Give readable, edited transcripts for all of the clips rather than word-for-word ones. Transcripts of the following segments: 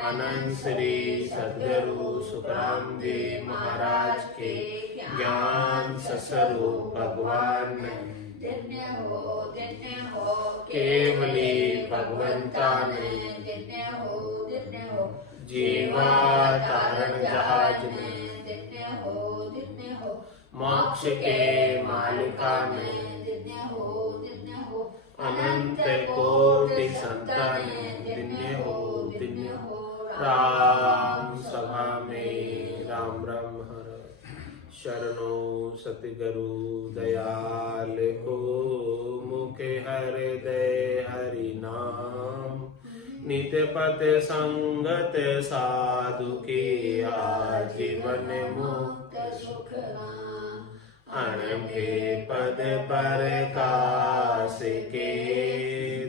अनंत श्री सद्गुरु सुखराम जी महाराज के ज्ञान सस्वरूप भगवान धन्य हो केवली भगवंता ने धन्य हो जीवा तारण जहाज में धन्य हो मोक्ष के मालिका ने धन्य हो अनंत कोटि संतान धन्य हो राम सभा में राम राम हर शरणो सतगुरु दयाल को मुखे हृदय हरि नाम नित्य पथ संगत साधु की आजीवन मुक्त सुख राम अणभे पद पर काश के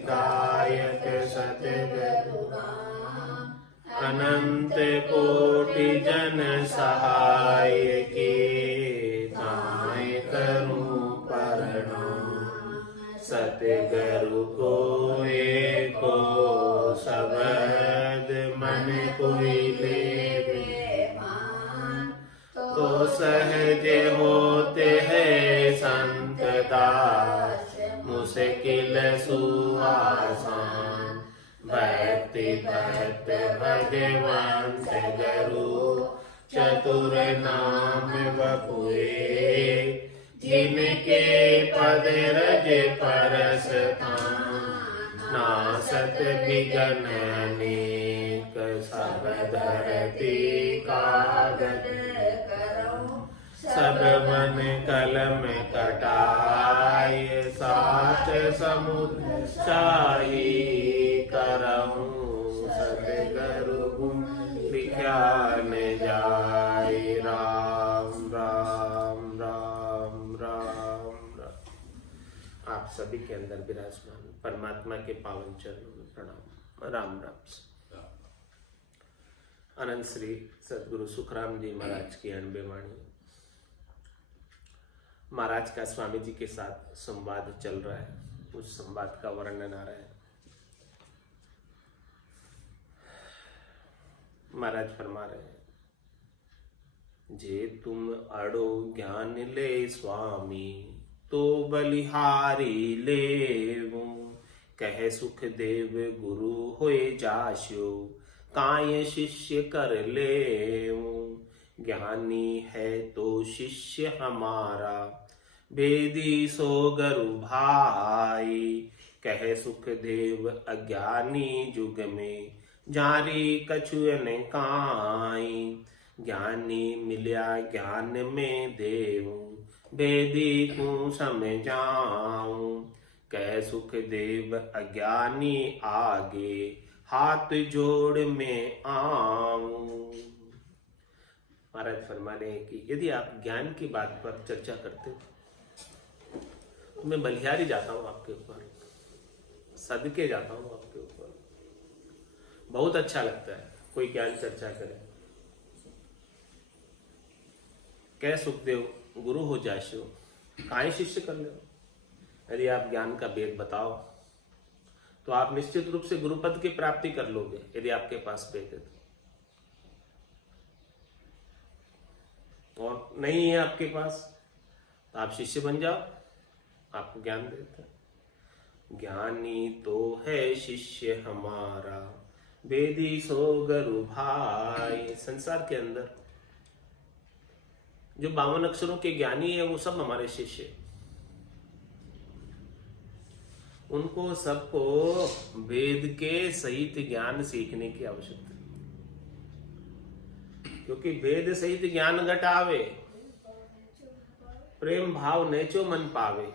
दायक सतगुरु अनंत कोटि जन सहाय के ताय करूं प्रणाम सतगुरु को एको शब्द मन कोई लेवे तो सहज होते हैं संत दास मुश्किल सुआसान भक्ति भक्त भगवंत गुरु चतुर नाम बपुए जिनके पद रज परस नासत विघ्न अनेक सब धरती कागद सब मन कलम कटाय साच समुद्र शाही करऊं सतगुरु गुण लिख्यान जाय राम राम राम राम राम। आप सभी के अंदर विराजमान परमात्मा के पावन चरणों में प्रणाम राम राम। अनंत श्री सद्गुरु सुखराम जी महाराज की अनबे वाणी महाराज का स्वामी जी के साथ संवाद चल रहा है, उस संवाद का वर्णन आ रहा है। महाराज फरमा रहे हैं, जे तुम अड़ो ज्ञान ले स्वामी तो बलिहारी लेवो कह सुख देव गुरु होए जास्यो काय शिष्य कर लेवो ज्ञानी है तो शिष्य हमारा वेदी सो गुरु भाई कह सुख देव अज्ञानी जुग में जारी कछुअन काई ज्ञानी मिल्या ज्ञान में देव वेदी को समझाऊं कह सुख देव अज्ञानी आगे हाथ जोड़ में आऊं। महाराज फरमा रहे हैं कि यदि आप ज्ञान की बात पर चर्चा करते हो तो मैं बलिहारी जाता हूं आपके ऊपर, सदके जाता हूं आपके ऊपर। बहुत अच्छा लगता है कोई ज्ञान चर्चा करे। कह सुखदेव गुरु हो जाशो काय शिष्य कर लो। यदि आप ज्ञान का भेद बताओ तो आप निश्चित रूप से गुरुपद की प्राप्ति कर लोगे यदि आपके पास भेद है तो। और नहीं है आपके पास तो आप शिष्य बन जाओ, आपको ज्ञान देते हैं। ज्ञानी तो है शिष्य हमारा वेदी सो गुरु भाई। संसार के अंदर जो 52 अक्षरों के ज्ञानी है वो सब हमारे शिष्य, उनको सबको वेद के सहित ज्ञान सीखने की आवश्यकता है, क्योंकि वेद सहित ज्ञान घट आवे प्रेम भाव नेचो मन पावे।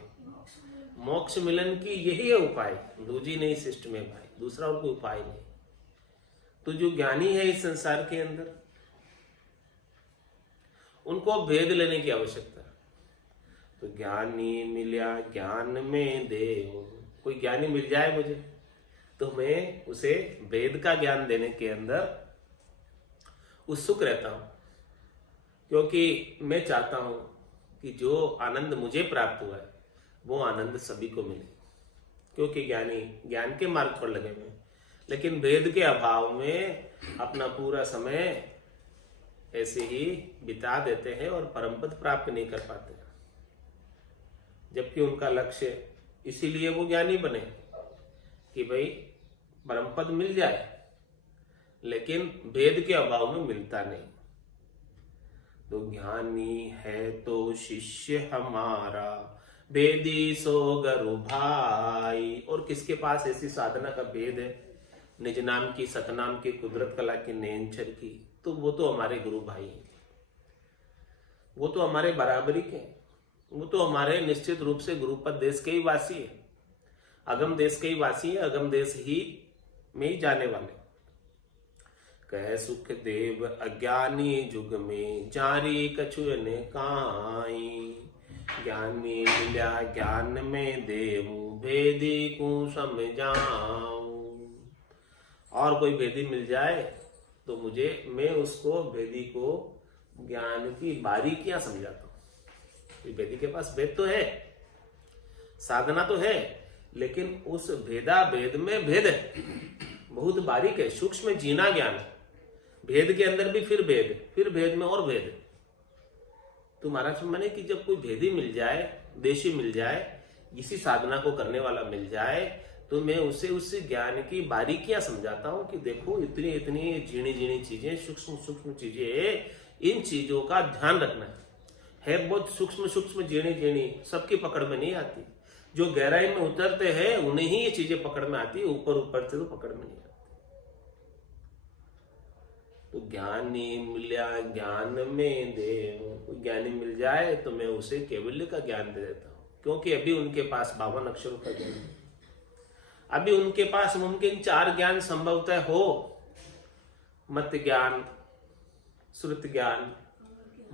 मोक्ष मिलन की यही है उपाय, दूजी नहीं शिष्ट में भाई, दूसरा और कोई उपाय नहीं। तो जो ज्ञानी है इस संसार के अंदर उनको भेद लेने की आवश्यकता है। तो ज्ञानी मिल्या ज्ञान में देव, कोई ज्ञानी मिल जाए मुझे तो मैं उसे वेद का ज्ञान देने के अंदर उत्सुक रहता हूं, क्योंकि मैं चाहता हूं कि जो आनंद मुझे प्राप्त हुआ है वो आनंद सभी को मिले। क्योंकि ज्ञानी ज्ञान के मार्ग पर लगे हुए, लेकिन वेद के अभाव में अपना पूरा समय ऐसे ही बिता देते हैं और परम पद प्राप्त नहीं कर पाते, जबकि उनका लक्ष्य इसीलिए वो ज्ञानी बने कि भाई परम पद मिल जाए, लेकिन वेद के अभाव में मिलता नहीं। तो ज्ञानी है तो शिष्य हमारा, वेदी सो गुरु भाई। और किसके पास ऐसी साधना का भेद है, निज नाम की सतनाम की कुदरत कला की नेंचर की, तो वो तो हमारे गुरु भाई हैं, वो तो हमारे बराबरी के, वो तो हमारे निश्चित रूप से गुरुपद देश के ही वासी है, अगम देश के ही वासी है, अगम देश ही में ही जाने वाले। कह सुख देव अज्ञानी जुग में, जारी कछु ने काई। ज्ञानी मिल्या ज्ञान में देवू, भेदी को समझाऊं। और कोई भेदी मिल जाए तो मैं उसको भेदी को ज्ञान की बारीकियां समझाता हूं। भेदी के पास भेद तो है, साधना तो है, लेकिन उस भेदा भेद में भेद है, बहुत बारीक है, सूक्ष्म जीना ज्ञान। भेद के अंदर भी फिर भेद में और भेद। तो महाराज माने कि जब कोई भेदी मिल जाए, देशी मिल जाए, इसी साधना को करने वाला मिल जाए, तो मैं उसे उस ज्ञान की बारीकियां समझाता हूं कि देखो इतनी इतनी झीणी झीणी चीजें, सूक्ष्म सूक्ष्म चीजें, इन चीजों का ध्यान रखना है। बहुत सूक्ष्म सूक्ष्म झीणी झीणी, सबकी पकड़ में नहीं आती। जो गहराई में उतरते हैं उन्हें ही ये चीजें पकड़ में आती है, ऊपर ऊपर से तो पकड़ में नहीं आती। तो ज्ञानी मिल्या ज्ञान में देव, कोई ज्ञानी मिल जाए तो मैं उसे केवल्य का ज्ञान दे देता हूं, क्योंकि अभी उनके पास 52 अक्षरों का ज्ञान है। अभी उनके पास मुमकिन 4 ज्ञान संभवतः हो, मत ज्ञान, श्रुत ज्ञान,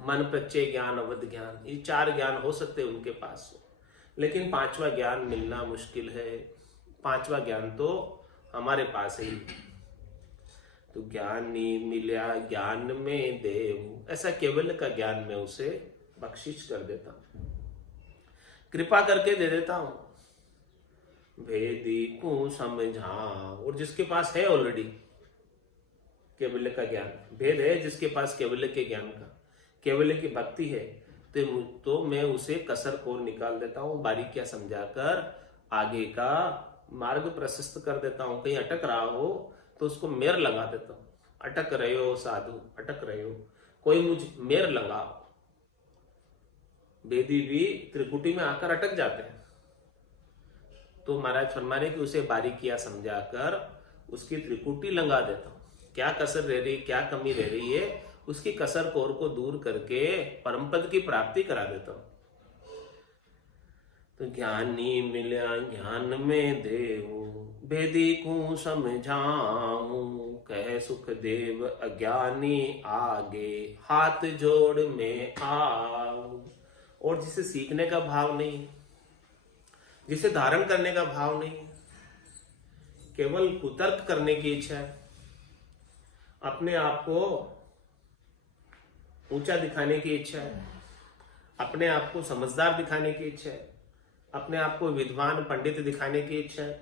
मन प्रत्यय ज्ञान, अवध ज्ञान, ये 4 ज्ञान हो सकते उनके पास, लेकिन 5वां ज्ञान मिलना मुश्किल है। 5वां ज्ञान तो हमारे पास ही। तो ज्ञानी मिल्या ज्ञान में देव, ऐसा केवल का ज्ञान में उसे बख्शिश कर देता हूं, कृपा करके दे देता हूं। भेदी को समझा, और जिसके पास है ऑलरेडी केवल्य का ज्ञान, भेद है जिसके पास केवल्य के ज्ञान का, केवल्य की भक्ति है, तो मैं उसे कसर को निकाल देता हूं, बारीकियां समझाकर आगे का मार्ग प्रशस्त कर देता हूं। कहीं अटक रहा हो तो उसको मेर लगा देता हूं। अटक रहे हो साधु, अटक रहे हो, कोई मुझ मेर लगाओ। वेदी भी त्रिकुटी में आकर अटक जाते हैं, तो महाराज फरमाने कि उसे बारीकियां समझाकर उसकी त्रिकुटी लंगा देता हूं। क्या कसर रह रही, क्या कमी रह रही है, उसकी कसर कोर को दूर करके परम पद की प्राप्ति करा देता हूं। तो ज्ञानी मिल्या ज्ञान में देव, भेदी को समझाऊं। कह सुख देव अज्ञानी आगे, हाथ जोड़ में आओ। और जिसे सीखने का भाव नहीं, जिसे धारण करने का भाव नहीं, केवल कुतर्क करने की इच्छा है, अपने आप को ऊंचा दिखाने की इच्छा है, अपने आप को समझदार दिखाने की इच्छा है, अपने आप को विद्वान पंडित दिखाने की इच्छा है,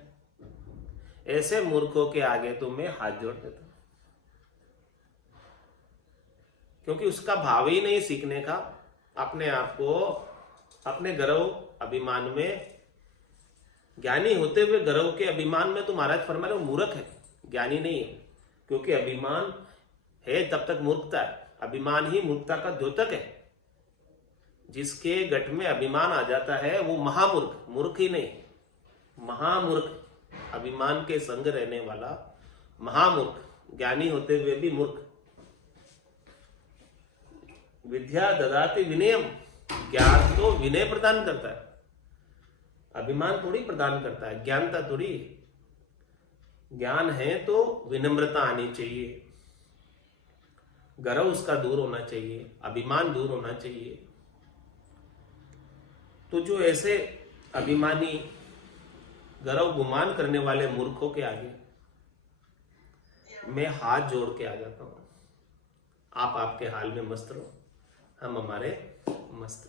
ऐसे मूर्खों के आगे तो मैं हाथ जोड़ देता हूं, क्योंकि उसका भाव ही नहीं सीखने का। अपने आप को अपने गर्व अभिमान में, ज्ञानी होते हुए गर्व के अभिमान में तो महाराज फरमा रहे मूर्ख है, ज्ञानी नहीं है। क्योंकि अभिमान है तब तक मूर्खता है, अभिमान ही मूर्खता का द्योतक है। जिसके गट में अभिमान आ जाता है वो महामूर्ख, मूर्ख ही नहीं, महामूर्ख, अभिमान के संग रहने वाला महामूर्ख, ज्ञानी होते हुए भी मूर्ख। विद्या ददाति विनयम, ज्ञान तो विनय प्रदान करता है, अभिमान थोड़ी प्रदान करता है, ज्ञानता थोड़ी। ज्ञान है तो विनम्रता आनी चाहिए, गर्व उसका दूर होना चाहिए, अभिमान दूर होना चाहिए। तो जो ऐसे अभिमानी गर्व गुमान करने वाले मूर्खों के आगे मैं हाथ जोड़ के आ जाता हूं। आप आपके हाल में मस्त रहो, हम हमारे मस्त।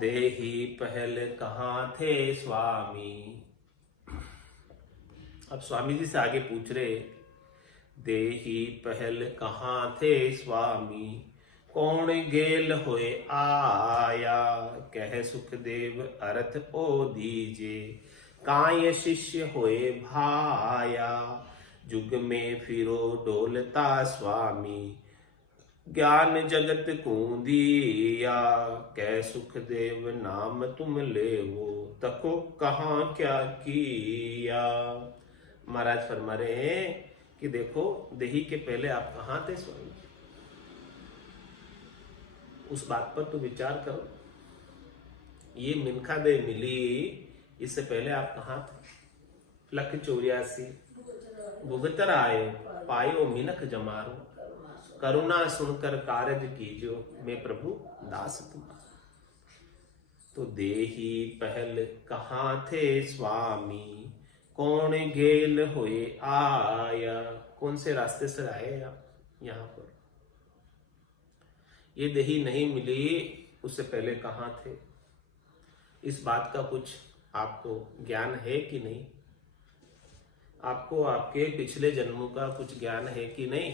देही पहल कहाँ थे स्वामी, अब स्वामी जी से आगे पूछ रहे, देही पहल कहाँ थे स्वामी, कौन गेल होए आया, कह सुखदेव अर्थ ओ दीजे, काय शिष्य होए भाया, जुग में फिरो डोलता स्वामी, ज्ञान जगत को दिया, कै सुखदेव नाम तुम लेवो, तको कहाँ क्या किया। महाराज फरमा रहे हैं कि देखो, देही के पहले आप कहाँ थे स्वामी, उस बात पर तो विचार करो। ये मिनखा दे मिली, इससे पहले आप कहाँ थे। लख 84 भुगतर आयो, पायो मिनख जमारो, करुणा सुनकर कारज कीजो, मैं प्रभु दास तुम्हारा। तो देही पहल कहाँ थे स्वामी, कौन गेल होए आया, कौन से रास्ते से आए आप यहाँ पर। ये देही नहीं मिली, उससे पहले कहाँ थे। इस बात का कुछ आपको ज्ञान है कि नहीं, आपको आपके पिछले जन्मों का कुछ ज्ञान है कि नहीं।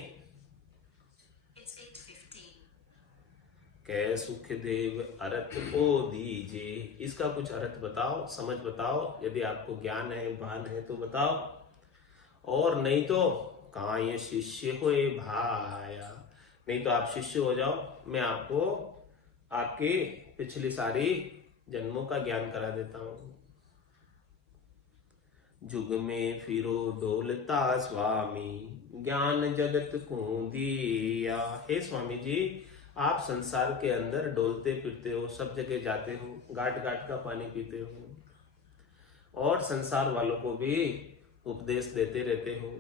कै सुखदेव अर्थ ओ दीजे, इसका कुछ अर्थ बताओ, समझ बताओ। यदि आपको ज्ञान है, भान है तो बताओ, और नहीं तो काय शिष्य होए भाया, नहीं तो आप शिष्य हो जाओ, मैं आपको आपके पिछली सारी जन्मों का ज्ञान करा देता हूं। जुग में फिरो डोलता स्वामी, ज्ञान जगत को दिया। हे स्वामी जी, आप संसार के अंदर डोलते फिरते हो, सब जगह जाते हो, घाट घाट का पानी पीते हो, और संसार वालों को भी उपदेश देते रहते हो।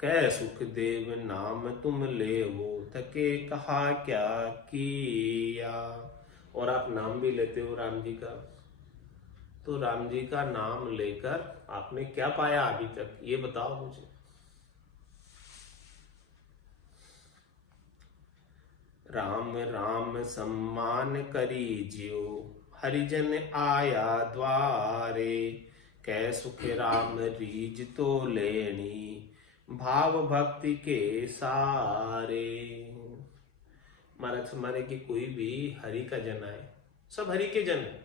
कै सुखदेव नाम तुम ले वो, थके कहा क्या किया। और आप नाम भी लेते हो राम जी का, तो राम जी का नाम लेकर आपने क्या पाया अभी तक, ये बताओ मुझे। राम राम सम्मान करी जियो, हरिजन आया द्वारे, कै सुख राम रीज तो लेनी, भाव भक्ति के सारे। महाराज हमारे की कोई भी हरि का जन आए, सब हरि के जन है,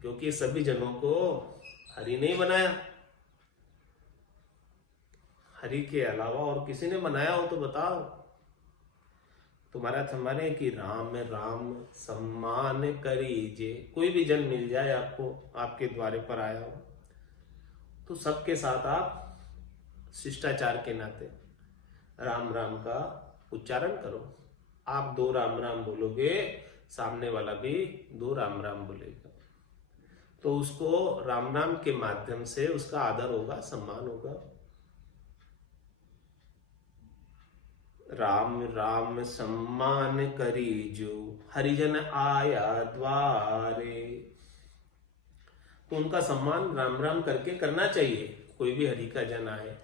क्योंकि सभी जनों को हरि नहीं बनाया। हरि के अलावा और किसी ने बनाया हो तो बताओ। तुम्हारा हमारे कि राम राम सम्मान करीजे, कोई भी जन मिल जाए आपको, आपके द्वारे पर आया हो, तो सबके साथ आप शिष्टाचार के नाते राम राम का उच्चारण करो। आप 2 राम राम बोलोगे, सामने वाला भी 2 राम राम बोलेगा, तो उसको राम राम के माध्यम से उसका आदर होगा, सम्मान होगा। राम राम सम्मान करी जो, हरिजन आया द्वारे, तो उनका सम्मान राम राम करके करना चाहिए। कोई भी हरि का जन आए,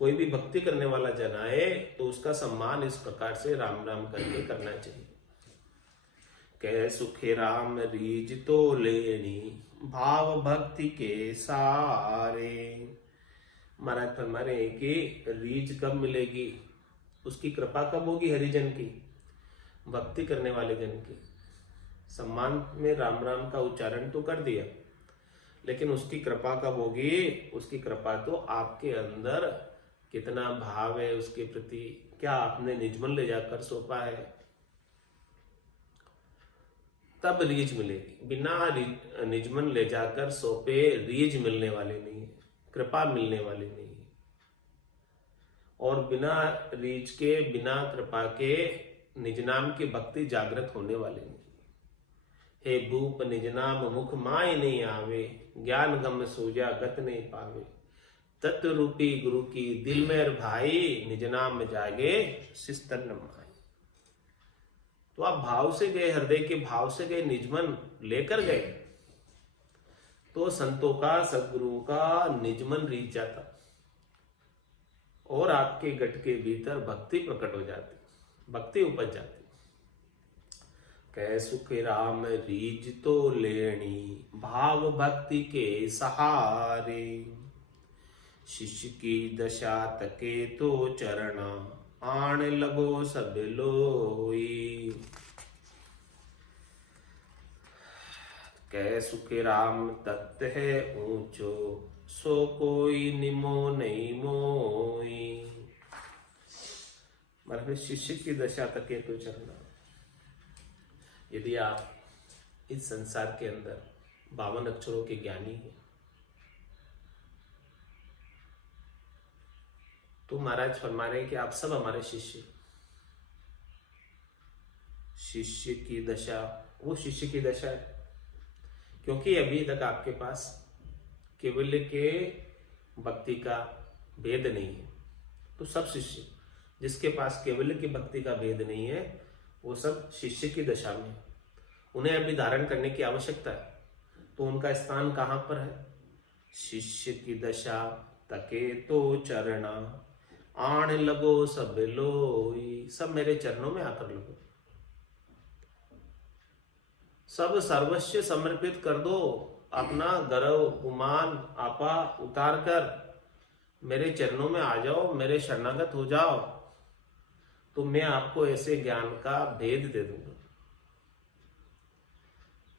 कोई भी भक्ति करने वाला जन आए, तो उसका सम्मान इस प्रकार से राम राम करके करना चाहिए। कै सुखे राम रीज तो लेनी, भाव भक्ति के सारे। महाराज फरमा रहे हैं कि रीज कब मिलेगी, उसकी कृपा कब होगी हरिजन की, भक्ति करने वाले जन की। सम्मान में राम राम का उच्चारण तो कर दिया, लेकिन उसकी कृपा कब होगी, उसकी कृपा तो आपके अंदर कितना भाव है उसके प्रति, क्या आपने निजमन ले जाकर सौंपा है, तब रीझ मिलेगी। बिना निजमन ले जाकर सौंपे रीझ मिलने वाले नहीं है, कृपा मिलने वाली नहीं है। और बिना रीझ के, बिना कृपा के निज नाम की भक्ति जागृत होने वाले नहीं। हे भूप निज नाम मुख माय नहीं आवे, ज्ञान गम सूजा गत नहीं पावे, तत्व रूपी गुरु की दिल में भाई, निज नाम जागे शिस्तन माई। तो आप भाव से गए, हृदय के भाव से गए, निजमन लेकर गए, तो संतों का, सदगुरुओं का निजमन रीझ जाता, और आपके गट के भीतर भक्ति प्रकट हो जाती, भक्ति उपज जाती। कै सुख राम रीज तो लेनी भाव भक्ति के सहारे। शिष्य की दशा तके तो चरणा आण लगो सब लोई। कै सुख राम तत्व है ऊंचो सो कोई निमो नहीं मोई। मतलब शिष्य की दशा तके तो चरणा। यदि आप इस संसार के अंदर 52 अक्षरों के ज्ञानी हैं तो महाराज फरमा रहे हैं कि आप सब हमारे शिष्य। शिष्य की दशा वो शिष्य की दशा है क्योंकि अभी तक आपके पास केवल्य के भक्ति का भेद नहीं है। तो सब शिष्य जिसके पास केवल्य की भक्ति का भेद नहीं है वो सब शिष्य की दशा में। उन्हें अभी धारण करने की आवश्यकता है तो उनका स्थान कहाँ पर है? शिष्य की दशा तके तो चरणा आण लगो सब लोई। सब मेरे चरणों में आकर लगो, सब सर्वस्व समर्पित कर दो। अपना गर्व गुमान आपा उतार कर मेरे चरणों में आ जाओ, मेरे शरणागत हो जाओ तो मैं आपको ऐसे ज्ञान का भेद दे दूंगा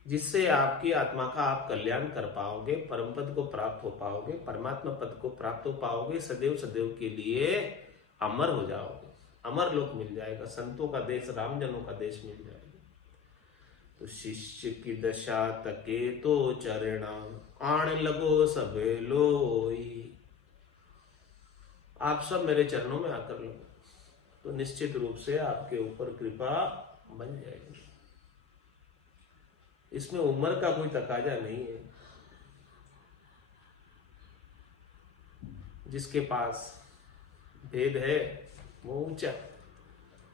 जिससे आपकी आत्मा का आप कल्याण कर पाओगे, परम पद को प्राप्त हो पाओगे, परमात्मा पद को प्राप्त हो पाओगे, सदैव सदैव के लिए अमर हो जाओगे, अमर लोक मिल जाएगा, संतों का देश, रामजनों का देश मिल जाएगा। तो शिष्य की दशा तके तो चरणा आण लगो सब लोई। आप सब मेरे चरणों में आकर लगो तो निश्चित रूप से आपके ऊपर कृपा बन जाएगी। इसमें उम्र का कोई तकाजा नहीं है। जिसके पास भेद है वो ऊंचा,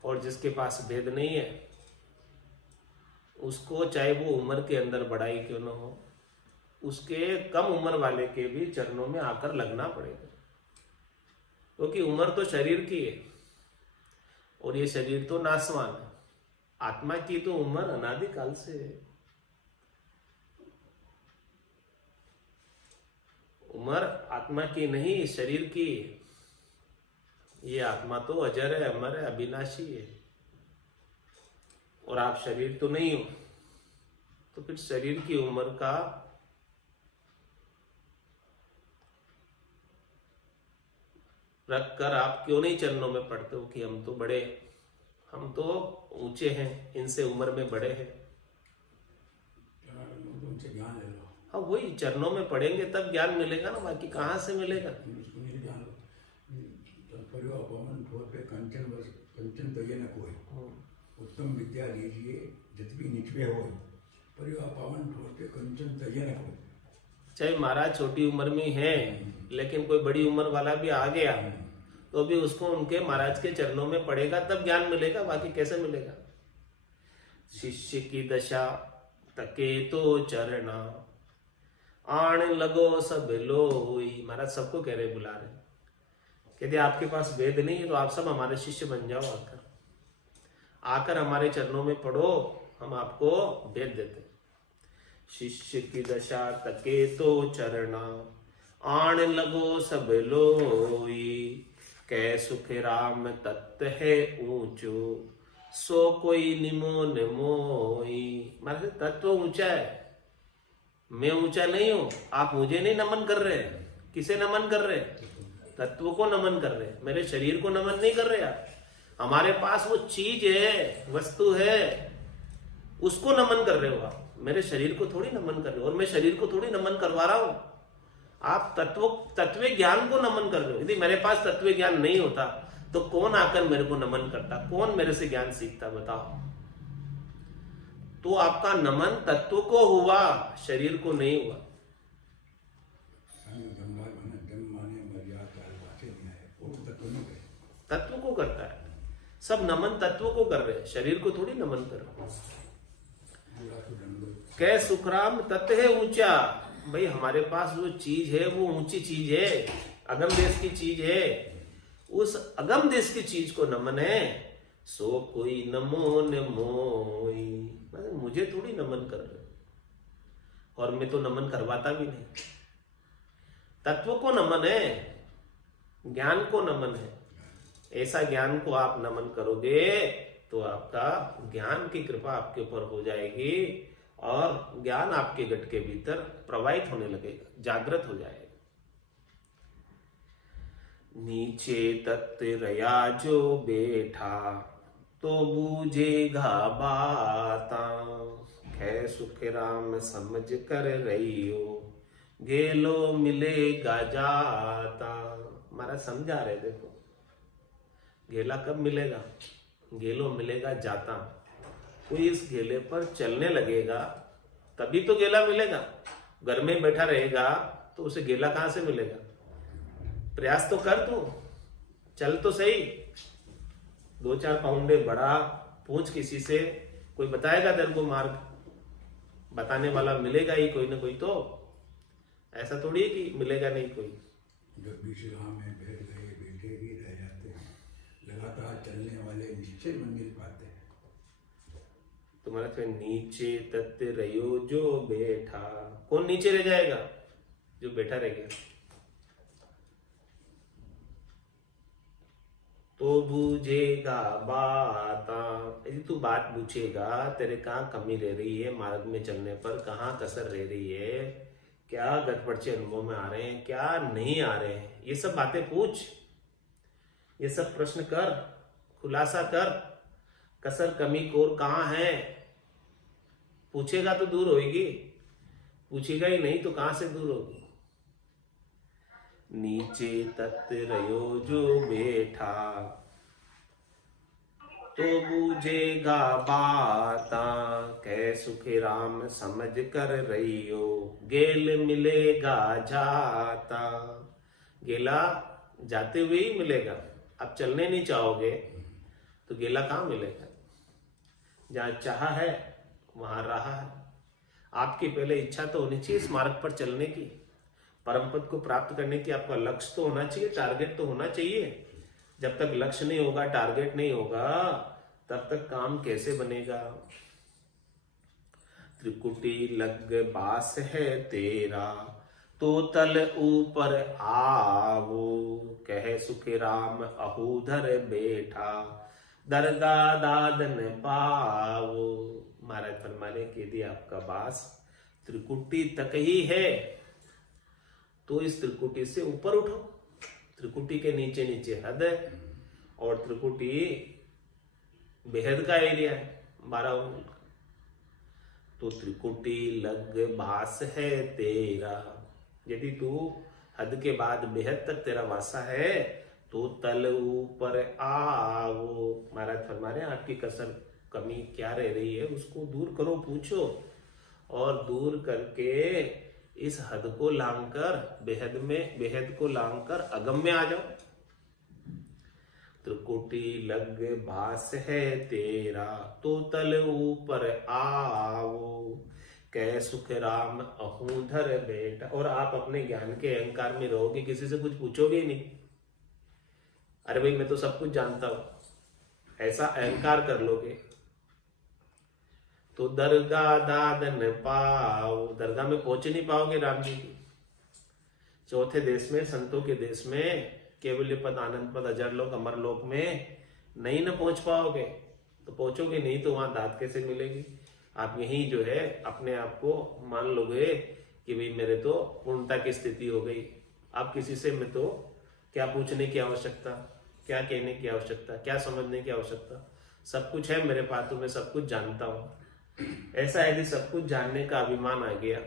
और जिसके पास भेद नहीं है उसको चाहे वो उम्र के अंदर बढ़ाई क्यों न हो, उसके कम उम्र वाले के भी चरणों में आकर लगना पड़ेगा। क्योंकि उम्र तो शरीर की है और ये शरीर तो नासवान है। आत्मा की तो उम्र अनादिकाल से है। उम्र आत्मा की नहीं, शरीर की। ये आत्मा तो अजर है, अमर है, अविनाशी है और आप शरीर तो नहीं हो। तो फिर शरीर की उम्र का रख कर आप क्यों नहीं चरणों में पड़ते हो कि हम तो बड़े, हम तो ऊंचे हैं, इनसे उम्र में बड़े हैं। उनसे ज्ञान ले लो। हाँ वही, चरणों में पढ़ेंगे तब ज्ञान मिलेगा ना, बाकी कहाँ से मिलेगा? ज्ञान परिवार पवन ठोर पे कंचन तय न कोई, उत्तम विद्या लीजिए जितनी निचवे हो, परिवार पावन ठोर पे कंचन तय न कोई। चाहे महाराज छोटी उम्र में है लेकिन कोई बड़ी उम्र वाला भी आ गया तो भी उसको उनके महाराज के चरणों में पड़ेगा तब ज्ञान मिलेगा, बाकी कैसे मिलेगा? शिष्य की दशा तके तो चरणा आण लगो सब लोई। महाराज सबको कह रहे, बुला रहे, कहते आपके पास वेद नहीं है तो आप सब हमारे शिष्य बन जाओ। आकर हमारे चरणों में पढ़ो, हम आपको वेद देते। शिष्य की दशा तके तो चरणा आण लगो सब लोई। कै सुख राम तत्व है ऊंचो सो कोई निमो निमोई। मतलब तत्व ऊंचा है, मैं ऊंचा नहीं हूं। आप मुझे नहीं नमन कर रहे, किसे नमन कर रहे? तत्व को नमन कर रहे, मेरे शरीर को नमन नहीं कर रहे आप। हमारे पास वो चीज है, वस्तु है, उसको नमन कर रहे हो आप। मेरे शरीर को थोड़ी नमन कर रहे हो, और मैं शरीर को थोड़ी नमन करवा रहा हूं। आप तत्व ज्ञान को नमन कर रहे हो। यदि मेरे पास तत्व ज्ञान नहीं होता तो कौन आकर मेरे को नमन करता, कौन मेरे से ज्ञान सीखता, बताओ? तो आपका नमन तत्व को हुआ, शरीर को नहीं हुआ। तत्व को करता है, सब नमन तत्व को कर रहे हैं, शरीर को थोड़ी नमन कर रहे। कै सुखराम तत्व है ऊंचा। भाई हमारे पास जो चीज है वो ऊंची चीज है, अगम देश की चीज है। उस अगम देश की चीज को नमन है सो कोई नमो न मोई। मतलब मुझे थोड़ी नमन कर रहे हो, और मैं तो नमन करवाता भी नहीं। तत्व को नमन है, ज्ञान को नमन है। ऐसा ज्ञान को आप नमन करोगे तो आपका ज्ञान की कृपा आपके ऊपर हो जाएगी, और ज्ञान आपके गट के भीतर प्रवाहित होने लगेगा, जागृत हो जाएगा। नीचे तत्व रया जो बैठा, तो बूझेगा बाता। कै सुख राम समझ कर रहियो, गेलो मिलेगा जाता। हमारा समझा रहे, देखो गेला कब मिलेगा? गेलो मिलेगा जाता। कोई इस गेले पर चलने लगेगा तभी तो गेला मिलेगा। घर में बैठा रहेगा तो उसे गेला कहां से मिलेगा? प्रयास तो कर, तू चल तो सही। 2-4 पाउंडे बड़ा पूछ किसी से, कोई बताएगा तेरे को मार्ग, बताने वाला मिलेगा ही कोई ना कोई। तो ऐसा थोड़ी है कि मिलेगा नहीं कोई। जब बीच राह में बैठ गए बैठे ही रह जाते हैं, लगातार चलने वाले निश्चय मंजिल पाते हैं। तुम्हारा तो नीचे तत्व रहो जो बैठा। कौन नीचे रह जाएगा? जो बैठा रह गया। तो बूझेगा बाता। यदि तू बात पूछेगा, तेरे कहाँ कमी रह रही है मार्ग में चलने पर, कहाँ कसर रह रही है, क्या गड़बड़चे अनुभव में आ रहे हैं, क्या नहीं आ रहे हैं, ये सब बातें पूछ, ये सब प्रश्न कर, खुलासा कर। कसर कमी कोर कहाँ है? पूछेगा तो दूर होगी, पूछेगा ही नहीं तो कहां से दूर होगी। नीचे तत्व रहो जो बैठा, तो बूझेगा बाता। कै सुख राम समझ कर रहियो, गेल मिलेगा जाता। गेला जाते हुए ही मिलेगा। आप चलने नहीं चाहोगे तो गेला कहाँ मिलेगा? जहां चाहा है वहां रहा है। आपकी पहले इच्छा तो होनी चाहिए इस मार्ग पर चलने की, परम पद को प्राप्त करने की। आपका लक्ष्य तो होना चाहिए, टारगेट तो होना चाहिए। जब तक लक्ष्य नहीं होगा, टारगेट नहीं होगा, तब तक काम कैसे बनेगा? त्रिकुटी लग बास है तेरा, तो तल ऊपर आवो। कह सुख राम अहूधर बैठा, दरगाह दादन पावो। महाराज फरमाने कि यदि आपका बास त्रिकुटी तक ही है तो इस त्रिकुटी से ऊपर उठो। त्रिकुटी के नीचे नीचे हद है, और त्रिकुटी बेहद का एरिया है 12 उंगल का। तो त्रिकुटी लग बास है तेरा, यदि तू हद के बाद बेहद तक तेरा वासा है तो तल ऊपर आओ। महाराज फरमा रहे हैं आपकी कसर कमी क्या रह रही है उसको दूर करो, पूछो, और दूर करके इस हद को लांघकर बेहद को लांघकर अगम में आ जाओ। त्रिकुटी लग बास है तेरा, तो तल ऊपर आओ। कै सुख राम अहूधर बैठा। और आप अपने ज्ञान के अहंकार में रहोगे, किसी से कुछ पूछोगे ही नहीं। अरे भाई मैं तो सब कुछ जानता हूं, ऐसा अहंकार कर लोगे तो दरगाह दादन पाओ। दरगाह में पहुंच नहीं पाओगे राम जी की। चौथे देश में, संतों के देश में, केवल्य पद, आनंद पद, अजर लोक, अमर लोक में नहीं न पहुंच पाओगे तो पहुंचोगे नहीं तो वहां दात कैसे मिलेगी? आप यही जो है अपने आप को मान लोगे कि भाई मेरे तो पूर्णता की स्थिति हो गई। आप किसी से मैं तो क्या पूछने की आवश्यकता, क्या कहने की आवश्यकता, क्या समझने की आवश्यकता, सब कुछ है मेरे पास, तो मैं सब कुछ जानता हूं। ऐसा यदि सब कुछ जानने का अभिमान आ गया,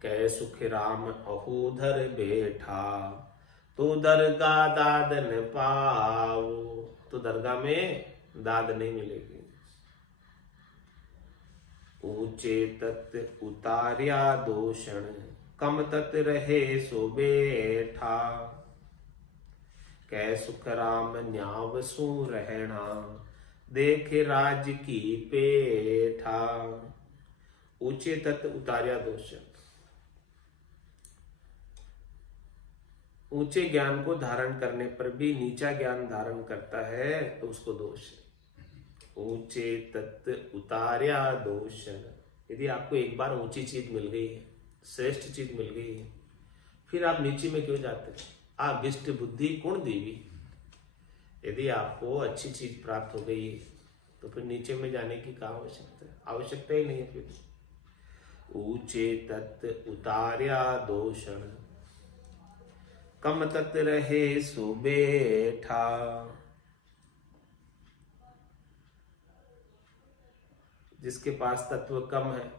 कै सुख राम अहूधर बैठा, तो दरगाह दादन पाओ। तो दरगाह में दाद नहीं मिलेगी। ऊंचे तत् उतार्या दोषण, कम तत् रहे सो बैठा। कै सुख राम न्याव सु रहना, देख राज की पेठा। ऊंचे तत्व उतार्या दोषण। ऊंचे ज्ञान को धारण करने पर भी नीचा ज्ञान धारण करता है तो उसको दोष है। ऊंचे तत्व उतार्या दोषण। यदि आपको एक बार ऊंची चीज मिल गई है, श्रेष्ठ चीज मिल गई है, फिर आप नीचे में क्यों जाते? आप विष्ट बुद्धि गुण देवी। यदि आपको अच्छी चीज प्राप्त हो गई है तो फिर नीचे में जाने की क्या आवश्यकता है? आवश्यकता ही नहीं है फिर। ऊंचे तत्व उतार्या दोषण, कम तत् रहे सो बैठा। जिसके पास तत्व कम है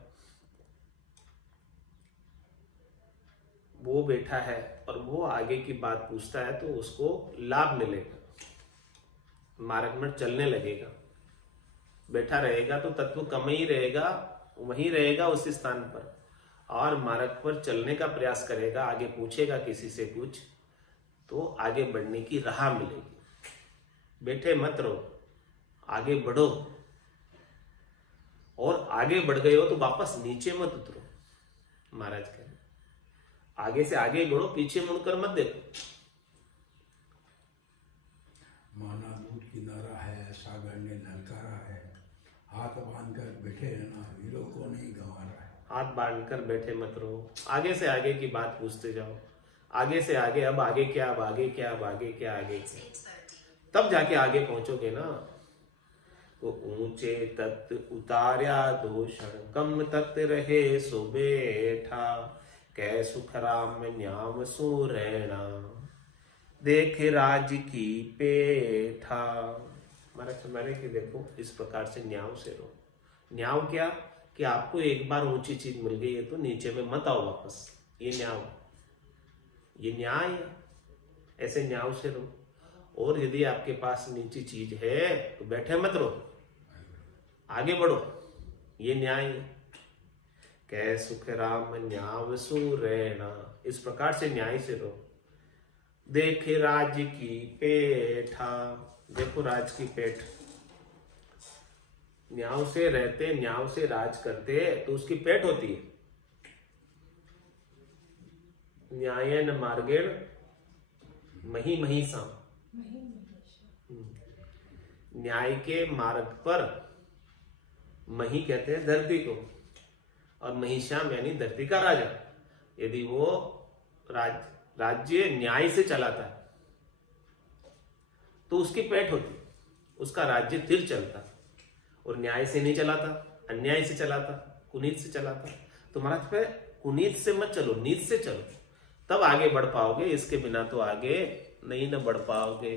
वो बैठा है और वो आगे की बात पूछता है तो उसको लाभ मिलेगा, मार्ग में चलने लगेगा। बैठा रहेगा तो तत्व कम ही रहेगा, वहीं रहेगा उसी स्थान पर, और मार्ग पर चलने का प्रयास करेगा, आगे पूछेगा किसी से कुछ तो आगे बढ़ने की राह मिलेगी। बैठे मत रहो, आगे बढ़ो, और आगे बढ़ गए हो तो वापस नीचे मत उतरो। महाराज कह रहे आगे से आगे बढ़ो, पीछे मुड़कर मत देखो। माना दूध किनारा है, सागर ने ललकारा है, हाथ बांधकर बैठे रहना, हीरो को नहीं गंवा रहा है। हाथ बांधकर बैठे मत रहो, आगे से आगे की बात पूछते जाओ, आगे से आगे, अब आगे क्या, अब आगे क्या, अब आगे क्या, आगे क्या, तब जाके आगे पहुंचोगे ना। तो ऊंचे तत्व उतार्या दोषण, कम तत् रहे सो बैठा। कै सुख राम न्याम सुरैणा, देख राज की पेठा। हमारे कि देखो इस प्रकार से न्याव से रहो। न्याव क्या कि आपको एक बार ऊंची चीज मिल गई है तो नीचे में मत आओ वापस। ये न्याव, ये न्याय है, ऐसे न्याव से रहो। और यदि आपके पास नीची चीज है तो बैठे मत रहो, आगे बढ़ो, ये न्याय है। कै सुख राम न्याव सुरैणा, इस प्रकार से न्याय से रहो। देख राज की पेठा, देखो राज की पेठ। न्याव से रहते, न्याव से राज करते तो उसकी पेठ होती है। न्यायन मार्गेण मही महिषा, न्याय के मार्ग पर मही कहते हैं धरती को, और महिषाम यानी धरती का राजा। यदि वो राज्य न्याय से चलाता है तो उसकी पेठ होती, उसका राज्य स्थिर चलता। और न्याय से नहीं चलाता, अन्याय से चलाता, कुनीत से चलाता, तो महाराज पे कुनीत से मत चलो, नीत से चलो, तब आगे बढ़ पाओगे। इसके बिना तो आगे नहीं न बढ़ पाओगे।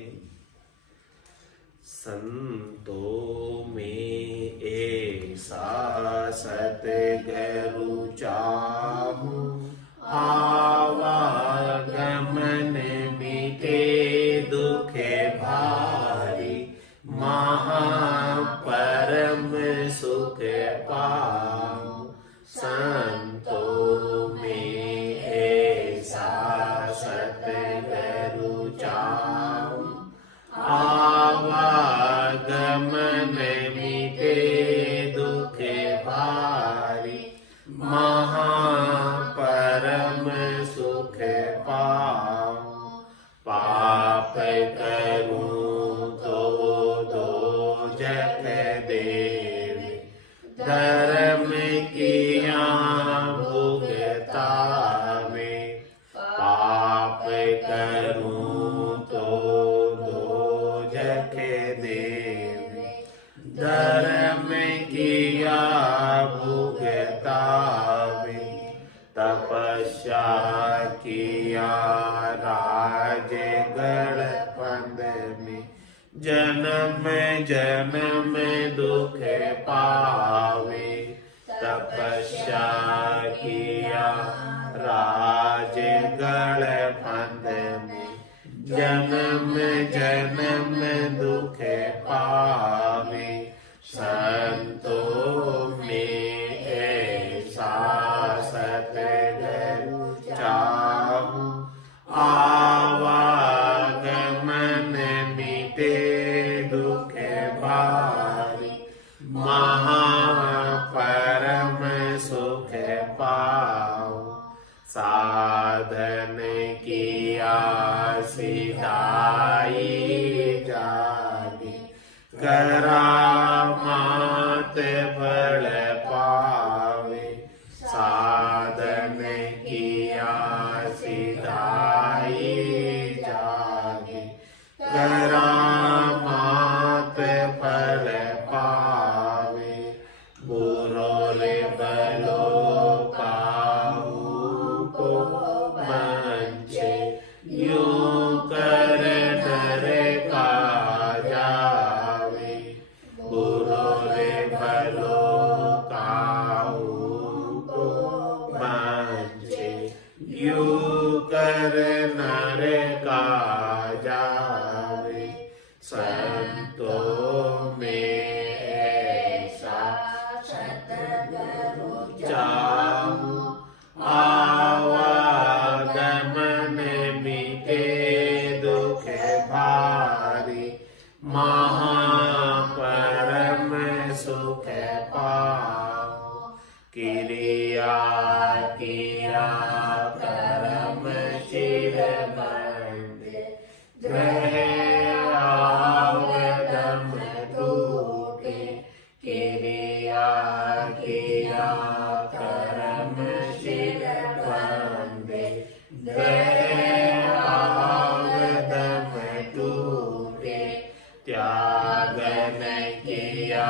संतों में ऐसा सतगुरु चाहूं, आवागमन मिटे दुख भारी, महापरम सुख पाऊं। संतों में ऐसा सतगुरु चाहूं, आवागमन मिटे दुख भारी, महापरम सुख पाऊं। पाप करूं तो दोजख देवे, धर्म किया भुगतावे। पाप करूं तो दोजख देवे, धर्म किया भुगतावे। तपस्या किया राजगढ़ पंद में, जन्म जन्म दुख पावे। तपस्या किया राजगढ़ पंद में, जन्म जन्म दुख पावे। संतों में ऐसा सतगुरु चाहूं, आवागमन मिटे दुख भारी, महापरम सुख पाऊं। साधन किया सिधाई जागे करामात फल पावे साधन किया सिधाई जागे करामात फल पावे बुरो रे बलो काहू को मंचे यूं कर नर का जावे बुरो रे बलो काहू को मंचे यूं कर नर का जावे संतों में ऐसा सतगुरु चाहूं आवागमन मिटे दुख भारी महापरम सुख पाओ क्रिया किया कर्म चिर बंदे ग्रह आवदम टूटे क्रिया किया कर्म चिर बंदे ग्रह आवदम टूटे त्यागन किया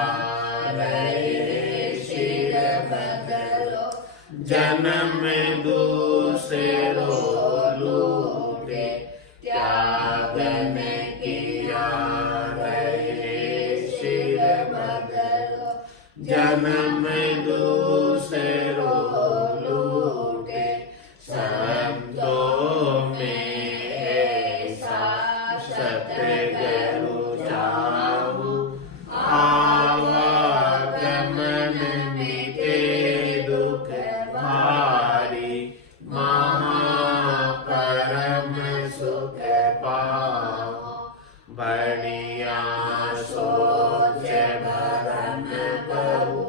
रहे शिर बदलो जन्म दूसरो लूटे त्यागन किया रहे शिर बदलो जन्म दूसरो लूटे संतों में ऐसा सतगुरु चाहूं आवागमन मिटे दुख भारी महापरम सुख पाओ बढ़िया सोच भरम बहु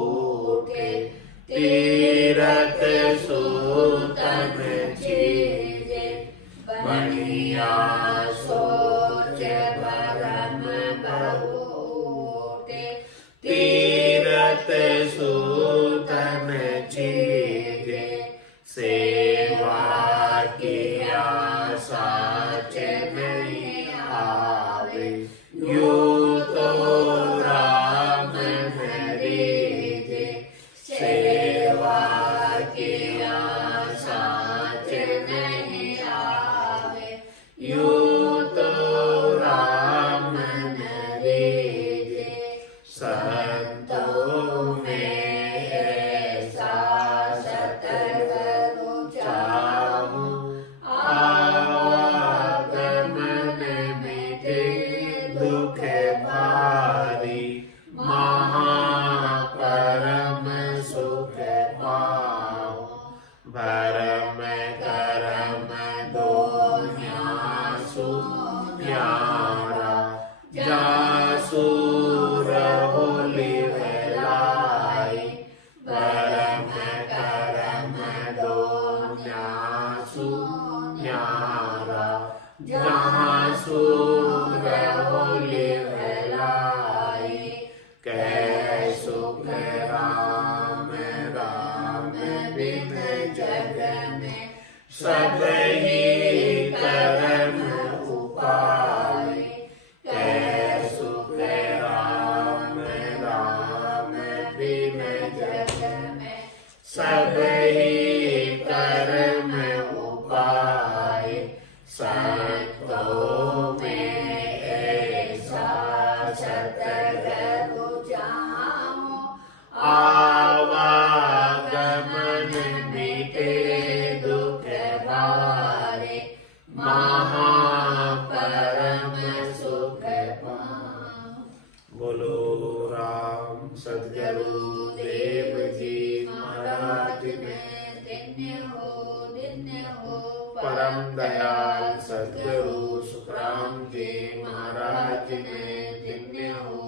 उठे तीरथ सूतम चीजे बढ़िया सोच भरम बहु उठे तीरथ सूतन चीजे सेवा किया साच नहीं आवे यूं तो राम हरिजे सेवा किया साच नहीं आवे यूं तो राम हरिजे संतों में ऐसा सतगुरु चाहूं आवागमन मिटे दुख भारी महापरम सुख पाओ भरम करम दोन्यासु न्यारा जासूर होली भलाई भरम करम दोन्यासु न्यारा जासूर होली भलाई कह सुख राम राम बिन जग में सब ही कर्म उपाय कह सुख राम राम बिन जग में सब ही कर्म उपाय संतों में ऐसा सतगुरु चाहूं आवागमन मिटे दुख भारे महापरम सुख पाऊं बोलो राम सद्गुरु देव जी महाराज में धन्य हो परम दयाल सद्गुरु सुखराम जी महाराज में धन्य हो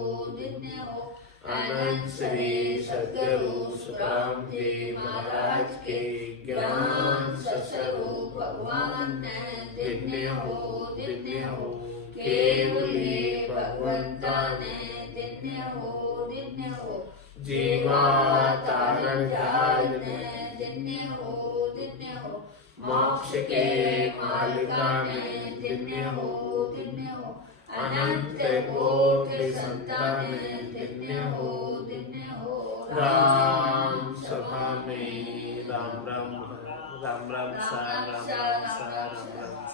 अनंत श्री सद्गुरु सुखराम जी महाराज के ज्ञान स्वरूप भगवान ने दिन्य हो दिन्य हो केवले भगवंताने दिन्य हो जीवा तारण ध्यान दिन्य हो मोक्ष के मालिका ने दिन्य हो अनंत कोटि संतान दिन्य हो राम सभा में राम राम सा राम राम सा राम राम